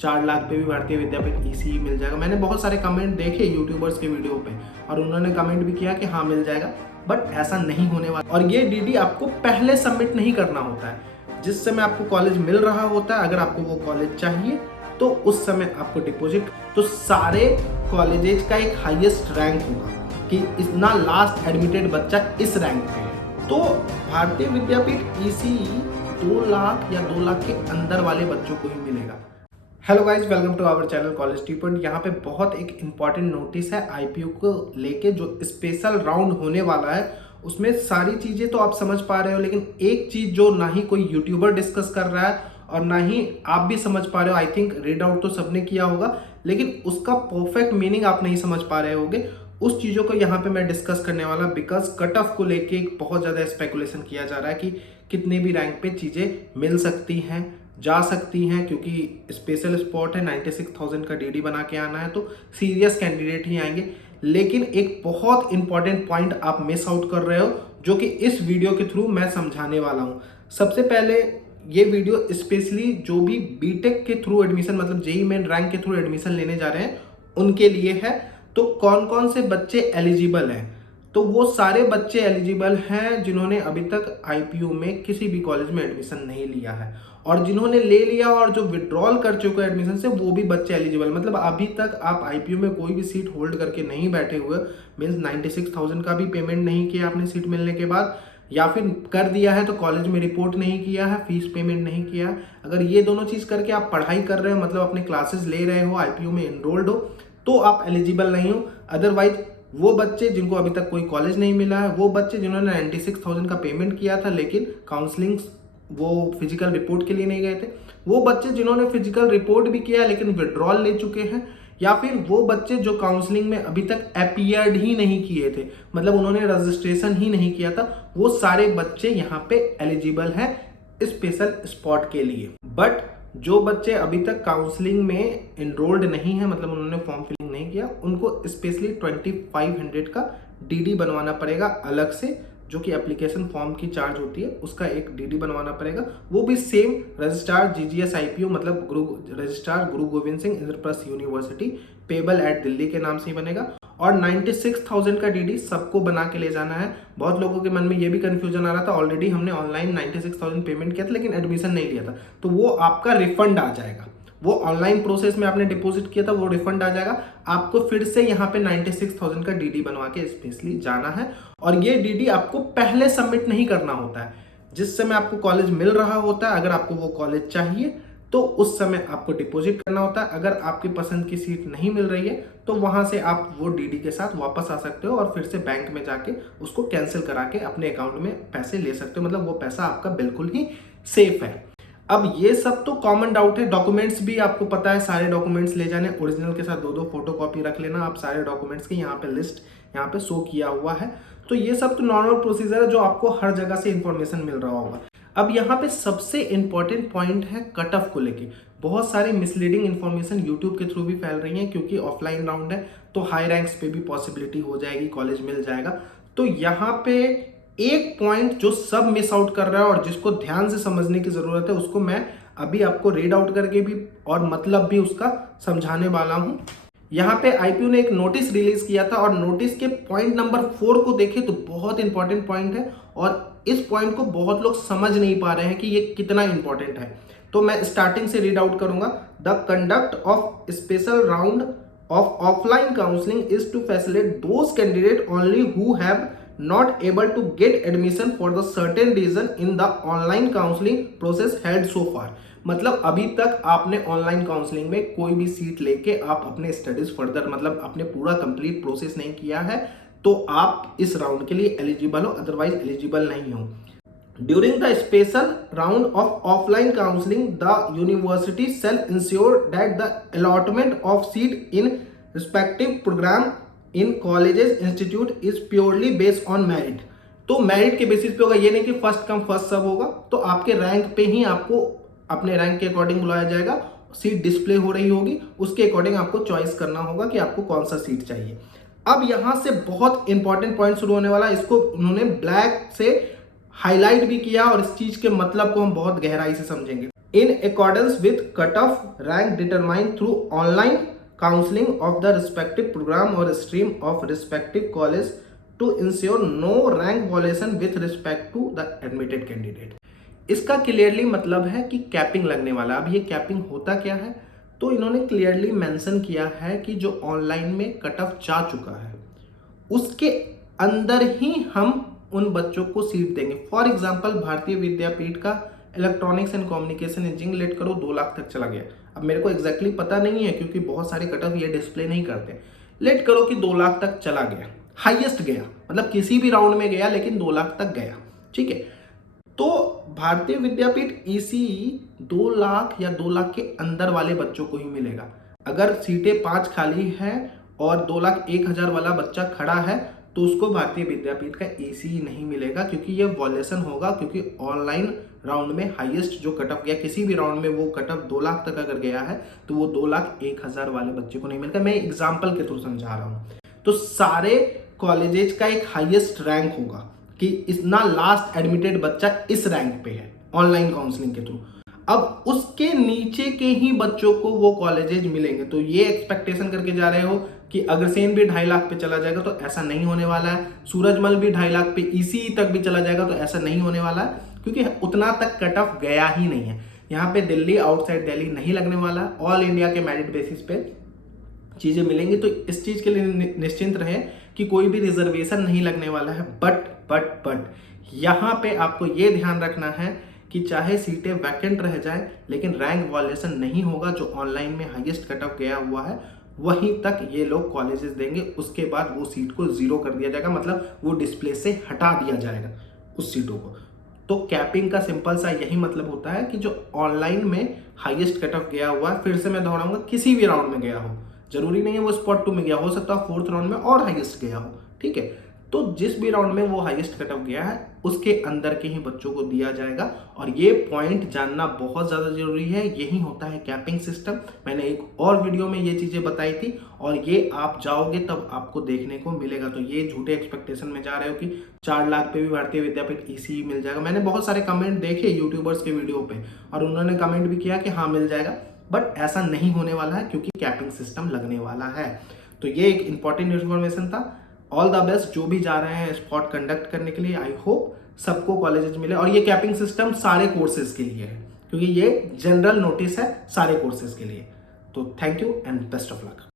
4 लाख पे भी भारतीय विद्यापीठ ईसीई मिल जाएगा। मैंने बहुत सारे कमेंट देखे यूट्यूबर्स के वीडियो पे और उन्होंने कमेंट भी किया कि हाँ मिल जाएगा, बट ऐसा नहीं होने वाला। और ये डीडी आपको पहले सबमिट नहीं करना होता है, जिस समय आपको कॉलेज मिल रहा होता है। अगर आपको वो कॉलेज चाहिए तो उस समय आपको डिपॉजिट, तो सारे कॉलेजेस का एक हाईएस्ट रैंक होगा कि इतना लास्ट एडमिटेड बच्चा इस रैंक पे है। तो भारतीय विद्यापीठ ईसीई 2 लाख या 2 लाख के अंदर वाले बच्चों को ही मिलेगा। Hello guys, welcome to our channel college T point. यहाँ पे बहुत एक इंपॉर्टेंट नोटिस है आईपीयू को लेके, जो स्पेशल राउंड होने वाला है। उसमें सारी चीजें तो आप समझ पा रहे हो, लेकिन एक चीज जो ना ही कोई यूट्यूबर डिस्कस कर रहा है और ना ही आप भी समझ पा रहे हो। आई थिंक रीड आउट तो सबने किया होगा, लेकिन उसका परफेक्ट मीनिंग आप नहीं समझ पा रहे होगे। उस चीज़ों को यहाँ पे मैं डिस्कस करने वाला, बिकॉज कट ऑफ को लेके एक बहुत ज़्यादा स्पेकुलेशन किया जा रहा है कि कितने भी रैंक पे चीज़ें मिल सकती हैं, जा सकती हैं, क्योंकि स्पेशल स्पॉट है। 96,000 का डीडी बना के आना है, तो सीरियस कैंडिडेट ही आएंगे। लेकिन एक बहुत इंपॉर्टेंट पॉइंट आप मिस आउट कर रहे हो, जो कि इस वीडियो के थ्रू मैं समझाने वाला हूँ। सबसे पहले ये वीडियो स्पेशली जो भी बीटेक के थ्रू एडमिशन, मतलब जेईई मेन रैंक के थ्रू एडमिशन लेने जा रहे हैं उनके लिए है। तो कौन कौन से बच्चे एलिजिबल हैं? तो वो सारे बच्चे एलिजिबल हैं जिन्होंने अभी तक आईपीयू में किसी भी कॉलेज में एडमिशन नहीं लिया है, और जिन्होंने ले लिया और जो विड्रॉल कर चुके हैं एडमिशन से, वो भी बच्चे एलिजिबल। मतलब अभी तक आप आईपीयू में कोई भी सीट होल्ड करके नहीं बैठे हुए, मीन्स 96,000 का भी पेमेंट नहीं किया आपने सीट मिलने के बाद, या फिर कर दिया है तो कॉलेज में रिपोर्ट नहीं किया है, फीस पेमेंट नहीं किया है। अगर ये दोनों चीज़ करके आप पढ़ाई कर रहे हो, मतलब अपने क्लासेस ले रहे हो, आईपीयू में एनरोल्ड हो, तो आप एलिजिबल नहीं हो। अदरवाइज वो बच्चे जिनको अभी तक कोई कॉलेज नहीं मिला है, वो बच्चे जिन्होंने 96,000 का पेमेंट किया था लेकिन काउंसलिंग वो फिजिकल रिपोर्ट के लिए नहीं गए थे, वो बच्चे जिन्होंने फिजिकल रिपोर्ट भी किया लेकिन विड्रॉल ले चुके हैं, या फिर वो बच्चे जो काउंसलिंग में अभी तक अपीयर्ड ही नहीं किए थे, मतलब उन्होंने रजिस्ट्रेशन ही नहीं किया था, वो सारे बच्चे यहाँ पे एलिजिबल हैं स्पेशल स्पॉट के लिए। बट जो बच्चे अभी तक काउंसलिंग में एनरोल्ड नहीं है, मतलब उन्होंने फॉर्म फिलिंग नहीं किया, उनको स्पेशली 2500 का डीडी बनवाना पड़ेगा अलग से, जो कि एप्लीकेशन फॉर्म की चार्ज होती है, उसका एक डीडी बनवाना पड़ेगा। वो भी सेम रजिस्ट्रार जीजीएस आईपीयू, मतलब रजिस्ट्रार गुरु Govind Singh Indraprastha university payable eight Delhi के नाम से ही बनेगा। और 96,000 का डीडी सबको बना के ले जाना है। बहुत लोगों के मन में ये भी कंफ्यूजन आ रहा था, ऑलरेडी हमने ऑनलाइन 96,000 पेमेंट किया था लेकिन एडमिशन नहीं लिया था, तो वो आपका रिफंड आ जाएगा। वो ऑनलाइन प्रोसेस में आपने डिपॉजिट किया था, वो रिफंड आ जाएगा। आपको फिर से यहाँ पे 96,000 का डीडी बनवा के स्पेशली जाना है, और ये डीडी आपको पहले सबमिट नहीं करना होता है। जिस समय आपको कॉलेज मिल रहा होता है, अगर आपको वो कॉलेज चाहिए तो उस समय आपको डिपॉजिट करना होता है। अगर आपकी पसंद की सीट नहीं मिल रही है तो वहां से आप वो डीडी के साथ वापस आ सकते हो और फिर से बैंक में जाके उसको कैंसिल करा के अपने अकाउंट में पैसे ले सकते हो। मतलब वो पैसा आपका बिल्कुल ही सेफ है। अब ये सब तो कॉमन डाउट है। डॉक्यूमेंट्स भी आपको पता है, सारे डॉक्यूमेंट्स ले जाने, ओरिजिनल के साथ 2-2 फोटो कॉपी रख लेना। आप सारे डॉक्यूमेंट्स की यहाँ पे लिस्ट यहाँ पे शो किया हुआ है। तो ये सब तो नॉर्मल प्रोसीजर है जो आपको हर जगह से इंफॉर्मेशन मिल रहा होगा। अब यहाँ पे सबसे इंपॉर्टेंट पॉइंट है कट ऑफ को लेके। बहुत सारे मिसलीडिंग इन्फॉर्मेशन यूट्यूब के थ्रू भी फैल रही है, क्योंकि ऑफलाइन राउंड है तो हाई रैंक्स पे भी पॉसिबिलिटी हो जाएगी, कॉलेज मिल जाएगा। तो यहाँ पे एक पॉइंट जो सब मिस आउट कर रहा है और जिसको ध्यान से समझने की जरूरत है, उसको मैं अभी आपको रीड आउट करके भी और मतलब भी उसका समझाने वाला हूं। यहाँ पे आईपीयू ने एक नोटिस रिलीज किया था, और नोटिस के पॉइंट नंबर 4 को देखें तो बहुत इंपॉर्टेंट पॉइंट है, और इस पॉइंट को बहुत लोग समझ नहीं पा रहे हैं कि ये कितना इंपॉर्टेंट है। तो मैं स्टार्टिंग से रीड आउट करूंगा। The conduct of special round of offline counselling is to facilitate those candidate only who have not able to get admission for the certain reason in the online counseling process held so far। मतलब अभी तक आपने online counselling में कोई भी seat लेके आप अपने स्टडीज फर्दर, मतलब आपने पूरा कंप्लीट प्रोसेस नहीं किया है, तो आप इस राउंड के लिए एलिजिबल हो, अदरवाइज एलिजिबल नहीं हो। During the special round of offline counseling, the university shall ensure that the allotment of seat in respective program in colleges institute is purely based on merit. तो merit के basis पे होगा, ये नहीं कि first come first सब होगा। तो आपके रैंक पे ही आपको अपने रैंक के अकॉर्डिंग बुलाया जाएगा, सीट डिस्प्ले हो रही होगी, उसके अकॉर्डिंग आपको चॉइस करना होगा कि आपको कौन सा सीट चाहिए। अब यहां से बहुत इंपॉर्टेंट पॉइंट शुरू होने वाला है, इसको उन्होंने ब्लैक से हाईलाइट भी किया और इस चीज के मतलब को हम बहुत गहराई से समझेंगे। in accordance with cutoff rank determined through online counseling of the respective program or stream of respective college to ensure no rank violation with respect to the admitted candidate। इसका क्लियरली मतलब है कि कैपिंग लगने वाला। अब ये capping होता क्या है, तो इन्होंने क्लियरली मेंशन किया है कि जो ऑनलाइन में कट ऑफ जा चुका है उसके अंदर ही हम उन बच्चों को सीट देंगे। फॉर एग्जाम्पल भारतीय विद्यापीठ का electronics and communication engineering let करो 2 लाख तक चला गया। अब मेरे को एग्जैक्टली पता नहीं है क्योंकि बहुत सारे कट ऑफ ये डिस्प्ले नहीं करते। लेट करो कि 2 लाख तक चला गया, हाईएस्ट गया, मतलब किसी भी राउंड में गया लेकिन 2 लाख तक गया, ठीक है। तो भारतीय विद्यापीठ ईसी 2 लाख या 2 लाख के अंदर वाले बच्चों को ही मिलेगा। अगर सीटें 5 खाली हैं और 2,01,000 वाला बच्चा खड़ा है तो उसको भारतीय विद्यापीठ का एसी नहीं मिलेगा, क्योंकि ये वॉलेशन होगा। क्योंकि ऑनलाइन राउंड में हाईएस्ट जो कट ऑफ गया, किसी भी राउंड में वो कट ऑफ 2 लाख तक अगर गया है तो वो 2,01,000 वाले बच्चे को नहीं मिलेगा। मैं एग्जाम्पल के थ्रू समझा रहा हूँ। तो सारे कॉलेजेस का एक हाईएस्ट रैंक होगा कि इतना लास्ट एडमिटेड बच्चा इस रैंक पे है ऑनलाइन काउंसलिंग के थ्रू। अब उसके नीचे के ही बच्चों को वो कॉलेजेज मिलेंगे। तो ये एक्सपेक्टेशन करके जा रहे हो कि अग्रसेन भी 2.5 लाख पे चला जाएगा, तो ऐसा नहीं होने वाला है। सूरजमल भी 2.5 लाख पे ईसी तक भी चला जाएगा, तो ऐसा नहीं होने वाला है, क्योंकि उतना तक कट ऑफ गया ही नहीं है। यहाँ पे दिल्ली आउटसाइड दिल्ली नहीं लगने वाला, ऑल इंडिया के मेरिट बेसिस पे चीजें मिलेंगी। तो इस चीज के लिए निश्चिंत रहे कि कोई भी रिजर्वेशन नहीं लगने वाला है। बट यहाँ पे आपको ये ध्यान रखना है कि चाहे सीटें वैकेंट रह जाए लेकिन रैंक वॉल्यूशन नहीं होगा। जो ऑनलाइन में हाईएस्ट कट ऑफ गया हुआ है वहीं तक ये लोग कॉलेजेस देंगे। उसके बाद वो सीट को 0 कर दिया जाएगा, मतलब वो डिस्प्ले से हटा दिया जाएगा उस सीटों को। तो कैपिंग का सिंपल सा यही मतलब होता है कि जो ऑनलाइन में हाईएस्ट कट ऑफ गया हुआ है, फिर से मैं दोहराऊंगा, किसी भी राउंड में गया हो, जरूरी नहीं है वो स्पॉट 2 में गया, हो सकता है 4th राउंड में और हाईएस्ट गया हो, ठीक है। तो जिस भी राउंड में वो हाईएस्ट कट ऑफ गया है उसके अंदर के ही बच्चों को दिया जाएगा। और ये पॉइंट जानना बहुत ज्यादा जरूरी है। यही होता है कैपिंग सिस्टम। मैंने एक और वीडियो में ये चीजें बताई थी और ये आप जाओगे तब आपको देखने को मिलेगा। तो ये झूठे एक्सपेक्टेशन में जा रहे हो कि 4 लाख पे भी भारतीय विद्यापीठ ईसी मिल जाएगा। मैंने बहुत सारे कमेंट देखे यूट्यूबर्स के वीडियो पे और उन्होंने कमेंट भी किया कि हाँ मिल जाएगा, बट ऐसा नहीं होने वाला है क्योंकि कैपिंग सिस्टम लगने वाला है। तो ये एक इंपॉर्टेंट इन्फॉर्मेशन था। ऑल द बेस्ट जो भी जा रहे हैं स्पॉट कंडक्ट करने के लिए। आई होप सबको कॉलेजेस मिले। और ये कैपिंग सिस्टम सारे कोर्सेज के लिए है, क्योंकि ये जनरल नोटिस है सारे कोर्सेज के लिए। तो thank you and best of luck.